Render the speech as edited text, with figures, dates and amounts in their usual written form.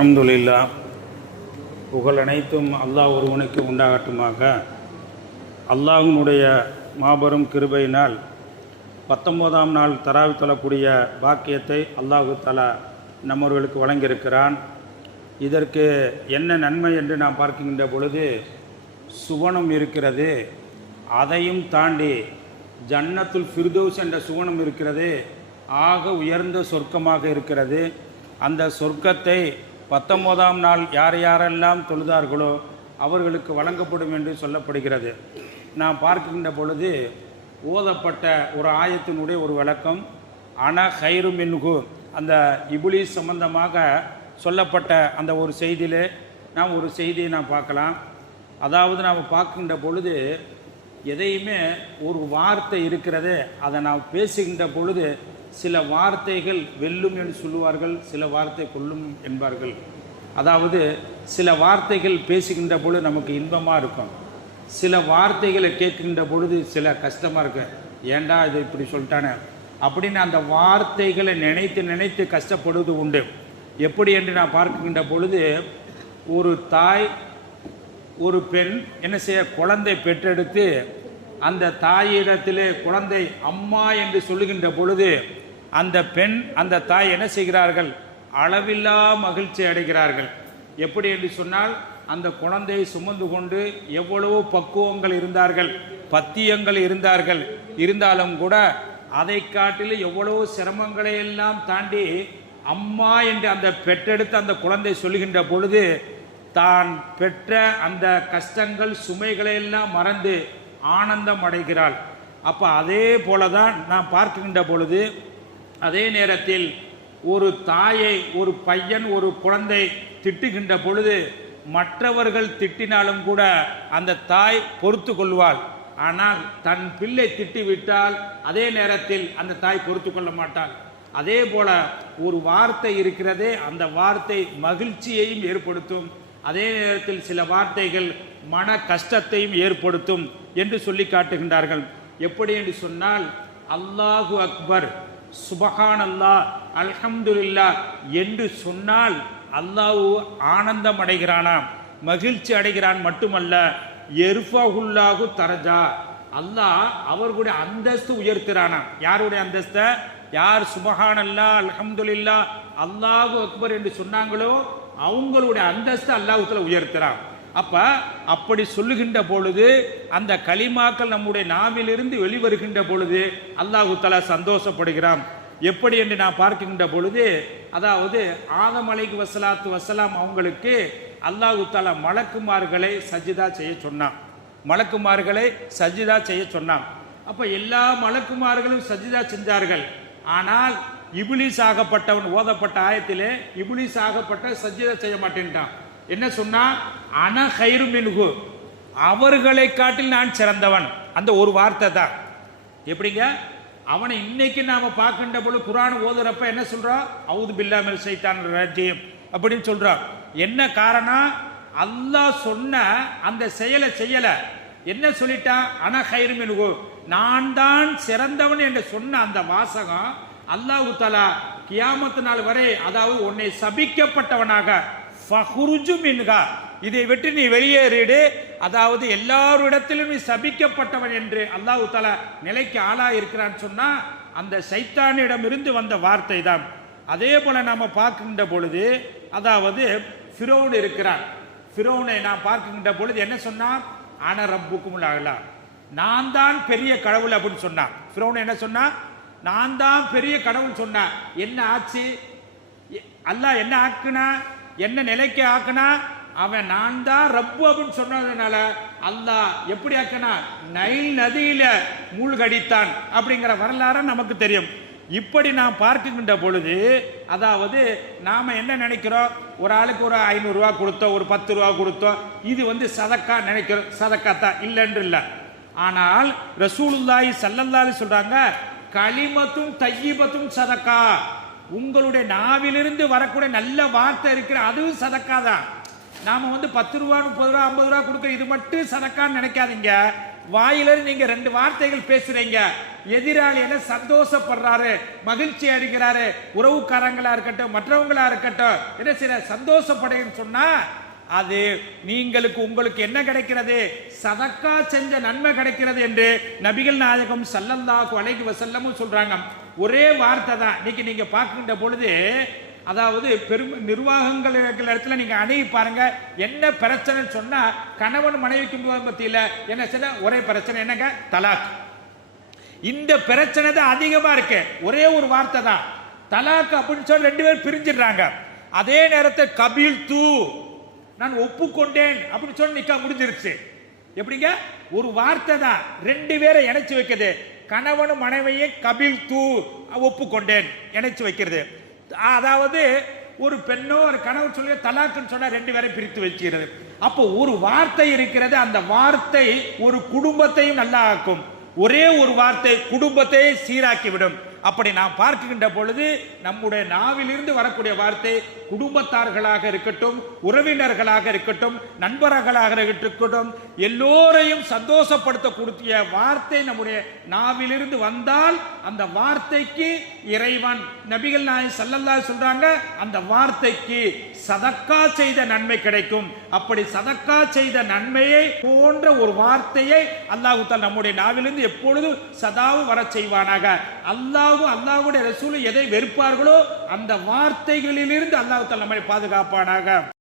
அல்ஹம்துலில்லாஹ், புகழ் அனைத்தும் அல்லாஹ் ஒருவனுக்கு உண்டாகட்டுமாக. அல்லாஹ்வினுடைய மாபெரும் கிருபையினால் 19ஆம் நாள் தராவி தொழக்கூடிய பாக்கியத்தை அல்லாஹு தஆலா நம்மவர்களுக்கு வழங்கியிருக்கிறான். இதற்கு என்ன நன்மை என்று நாம் பார்க்கின்ற பொழுது சுவனம் இருக்கிறது. அதையும் தாண்டி ஜன்னத்துல் ஃபிர்தௌஸ் என்ற சுவனம் இருக்கிறது. ஆக உயர்ந்த சொர்க்கமாக இருக்கிறது. அந்த சொர்க்கத்தை 19ஆம் நாள் யாரெல்லாம் தொழுதார்களோ அவர்களுக்கு வழங்கப்படும் என்று சொல்லப்படுகிறது. நாம் பார்க்கின்ற பொழுது ஓதப்பட்ட ஒரு ஆயத்தினுடைய ஒரு விளக்கம் அன ஹைரு மின்ஹு, அந்த இப்லீஸ் சம்பந்தமாக சொல்லப்பட்ட அந்த ஒரு செய்தியிலே நாம் ஒரு செய்தியை நாம் பார்க்கலாம். அதாவது நாம் பார்க்கின்ற பொழுது எதையுமே ஒரு வார்த்தை இருக்கிறது, அதை நாம் பேசுகின்ற பொழுது சில வார்த்தைகள் வெல்லும் என்று சொல்லுவார்கள், சில வார்த்தை கொல்லும் என்பார்கள். அதாவது சில வார்த்தைகள் பேசுகின்ற பொழுது நமக்கு இன்பமாக இருக்கும், சில வார்த்தைகளை கேட்கின்ற பொழுது சில கஷ்டமாக இருக்கும். ஏண்டா இது இப்படி சொல்லிட்டானே அப்படின்னு அந்த வார்த்தைகளை நினைத்து நினைத்து கஷ்டப்படுவது உண்டு. எப்படி என்று நான் பார்க்கின்ற பொழுது ஒரு தாய் ஒரு பெண் என்ன செய்ய, குழந்தை பெற்றெடுத்து அந்த தாயிடத்திலே குழந்தை அம்மா என்று சொல்லுகின்ற பொழுது அந்த பெண் அந்த தாய் என்ன செய்கிறார்கள், அளவில்லா மகிழ்ச்சி அடைகிறார்கள். எப்படி என்று சொன்னால் அந்த குழந்தையை சுமந்து கொண்டு எவ்வளவோ பக்குவங்கள் இருந்தார்கள், பத்தியங்கள் இருந்தார்கள். இருந்தாலும் கூட அதை காட்டிலும் எவ்வளவோ சிரமங்களை எல்லாம் தாண்டி அம்மா என்று அந்த பெற்றெடுத்த அந்த குழந்தை சொல்லுகின்ற பொழுது தான் பெற்ற அந்த கஷ்டங்கள் சுமைகளை எல்லாம் மறந்து ஆனந்தம் அடைகிறாள். அப்போ அதே போல தான் நாம் பார்க்கின்ற பொழுது அதே நேரத்தில் ஒரு தாயை ஒரு பையன் ஒரு குழந்தை திட்டுகின்ற பொழுது மற்றவர்கள் திட்டினாலும் கூட அந்த தாய் பொறுத்து கொள்வாள். ஆனால் தன் பிள்ளை திட்டிவிட்டால் அதே நேரத்தில் அந்த தாய் பொறுத்து கொள்ள மாட்டாள். அதே போல ஒரு வார்த்தை இருக்கிறதே, அந்த வார்த்தை மகிழ்ச்சியையும் ஏற்படுத்தும், அதே நேரத்தில் சில வார்த்தைகள் மன கஷ்டத்தையும் ஏற்படுத்தும் என்று சொல்லி காட்டுகின்றார்கள். எப்படி என்று சொன்னால் அல்லாஹு அக்பர், சுபஹான் அல்லாஹ், அல்ஹம்துலில்லாஹ் என்று சொன்னால் அல்லாஹ் ஆனந்தம் அடைகிறானாம், மகிழ்ச்சி அடைகிறான். மட்டுமல்ல எர்ஃபஹுல்லாஹு தரஜா, அல்லாஹ் அவர்களுடைய அந்தஸ்து உயர்த்துறானாம். யாருடைய அந்தஸ்தை? யார் சுபஹான் அல்லாஹ் அல்ஹம்துலில்லாஹ் அல்லாஹு அக்பர் என்று சொன்னாங்களோ அவங்களுடைய அந்தஸ்து அல்லாஹ்வுல உயர்த்துறான். அப்ப அப்படி சொல்லுகின்ற பொழுது அந்த கலிமாக்கள் நம்முடைய நாவிலிருந்து வெளிவருகின்ற பொழுது அல்லாஹு தஆலா சந்தோஷப்படுகிறான். எப்படி என்று நான் பார்க்கின்ற பொழுது அதாவது ஆதம் அலைஹிஸ்ஸலாத்து வஸ்ஸலாம் அவங்களுக்கு அல்லாஹு தஆலா மலக்குமார்களை சஜிதா செய்ய சொன்னான், மலக்குமார்களை சஜிதா செய்ய சொன்னான். அப்ப எல்லா மலக்குமார்களும் சஜிதா செஞ்சார்கள். ஆனால் இப்லீஸ் ஆகப்பட்டவன் ஓதப்பட்ட ஆயத்திலே இப்லீஸ் ஆகப்பட்ட சஜிதா செய்ய மாட்டேன்ட்டான். என்ன சொன்னா, அன ஹைரு மின்ஹு, அவர்களை காட்டில் நான் சிறந்தவன். அந்த ஒரு வார்த்தை தான். எப்படிங்க, அவனை இன்னைக்கு நாம பார்க்கின்ற பொழுது குர்ஆன் ஓதுறப்ப என்ன சொல்றான், அவுது பில்லாஹி மினஷ் ஷைத்தானிர் ரஜீம் அப்படின்னு சொல்றான். என்ன காரணம், அல்லாஹ் சொன்ன அந்த செயலை செய்யல. என்ன சொல்லிட்டான், அன ஹைரு மின்ஹு, நான் தான் சிறந்தவன் என்று சொன்ன அந்த வாசகம் அல்லாஹ் தஆலா கியாமத் நாள் வரை, அதாவது உன்னை சபிக்கப்பட்டவனாக ஃபஹுருஜு மின்ஹா, இதை விட்டு நீ வெளியேறிடு, அதாவது எல்லாரிடத்திலும் நீ சபிக்கப்பட்டவன் என்று அல்லாஹ் தஆலா நிலைக்கு ஆளா இருக்கிறான்னு சொன்னா அந்த சைத்தானிடம் இருந்து வந்த வார்த்தை தான். அதே போல நாம பார்க்கின்ற பொழுது அதாவது ஃபிரௌன் இருக்கிறான். ஃபிரௌனை நாம் பார்க்கின்ற பொழுது என்ன சொன்னா, அன ரப்புக்குமுல் அலா, நான் தான் பெரிய கடவுள் அப்படின்னு சொன்னான். ஃபிரௌன் என்ன சொன்னா, நான் தான் பெரிய கடவுள் சொன்னா. என்ன ஆச்சு, அல்லாஹ் என்ன ஆக்குனா, என்ன நிலைக்கு ஆக்குனா, அவன் நான் தான் ரப்பு அப்படின்னு சொன்னதுனால அல்லாஹ் எப்படி ஆக்குனா, நைல் நதியில மூழ்கடித்தான் அப்படிங்கிற வரலாறு நமக்கு தெரியும். இப்படி நாம் பார்க்கின்ற பொழுது அதாவது நாம என்ன நினைக்கிறோம், ஒரு ஆளுக்கு ஒரு 500 ரூபா கொடுத்தோம், ஒரு 10 ரூபா கொடுத்தோம், இது சதக்கா நினைக்கிறோம். சதக்கா தான் இல்லைன்னு இல்லை. ஆனால் ரசூலுல்லாஹி ஸல்லல்லாஹு அலைஹி சொல்றாங்க, கலிமத்தும் தய்யிபத்தும் சதக்கா, உங்களுடைய நாவிலிருந்து வரக்கூடிய நல்ல வார்த்தை இருக்கிற அதுவும் சதக்கா தான். நாம 10 ரூபா 30 ரூபா 50 ரூபா கொடுக்குற இது மட்டும் சதக்கான்னு நினைக்காதீங்க. வாயிலிருந்து நீங்க 2 வார்த்தைகள் பேசுறீங்க, எதிராளி என்ன சந்தோஷப்படுறாரு, மகிழ்ச்சி அடைகிறாரு, உறவுக்காரங்களா இருக்கட்டும் மற்றவங்களா இருக்கட்டும் என்ன செய்ய சந்தோஷப்படுன்னு சொன்னா அது உங்களுக்கு என்ன கிடைக்கிறது? சதக்கா செஞ்ச நன்மை கிடைக்கிறது என்று நபிகள் நாயகம் ஸல்லல்லாஹு அலைஹி வஸல்லம் சொல்றாங்க. ஒரே வார்த்தை தான். இன்னைக்கு நீங்க பார்க்கின்ற பொழுது அதாவது பெரும் நிர்வாகங்கள் இடத்துல நீங்க அணுகி பாருங்க, என்ன பிரச்சனைன்னு சொன்னா கணவன் மனைவிக்கு மத்தியில என்ன செய்ய ஒரே பிரச்சனை, என்னங்க? தலாக். இந்த பிரச்சனை தான் அதிகமா இருக்கு. ஒரே ஒரு வார்த்தை தான் தலாக் அப்படின்னு சொல்லி 2 பேர் பிரிஞ்சிடுறாங்க. அதே நேரத்தில் கபீல் தூ, நான் ஒப்புக்கொண்டேன் அப்படின்னு சொல்லி நிக்கா முடிஞ்சிருச்சு. எப்படிங்க? ஒரு வார்த்தை தான் 2 பேரை இணைச்சு வைக்கிறது. கணவனும் மனைவியை கபீல் தூ, ஒப்புக்கொண்டேன் இணைச்சு வைக்கிறது. அதாவது ஒரு பெண்ணோ ஒரு கணவன் சொல்லி தலாக்குன்னு சொன்னா 2 பேரை பிரித்து வச்சுக்கிறது. அப்போ ஒரு வார்த்தை இருக்கிறது, அந்த வார்த்தை ஒரு குடும்பத்தையும் நல்லா ஆக்கும். ஒரே ஒரு வார்த்தை குடும்பத்தை சீராக்கிவிடும். அப்படி நாம் பார்க்கின்ற பொழுது நம்முடைய நாவிலிருந்து வரக்கூடிய வார்த்தை குடும்பத்தார்களாக இருக்கட்டும், உறவினர்களாக இருக்கட்டும், நண்பர்களாக இருக்கட்டும், எல்லோரையும் சந்தோஷப்படுத்தக்கூடிய வார்த்தை நம்முடைய நாவிலிருந்து வந்தால் அந்த வார்த்தைக்கு இறைவன் நபிகள் நாயகம் ஸல்லல்லாஹு சொல்றாங்க, அந்த வார்த்தைக்கு சதக்கா செய்த நன்மை கிடைக்கும். அப்படி சதக்கா செய்த நன்மையை போன்ற ஒரு வார்த்தையை அல்லாஹ் தஆலா நம்முடைய நாவிலிருந்து எப்பொழுதும் சதாவும் வர செய்வானாக. அல்லாஹ்வுடைய ரசூல் எதை வெறுப்பார்களோ அந்த வார்த்தைகளிலிருந்து அல்லாஹ் தஆலா நம்மை பாதுகாப்பானாக.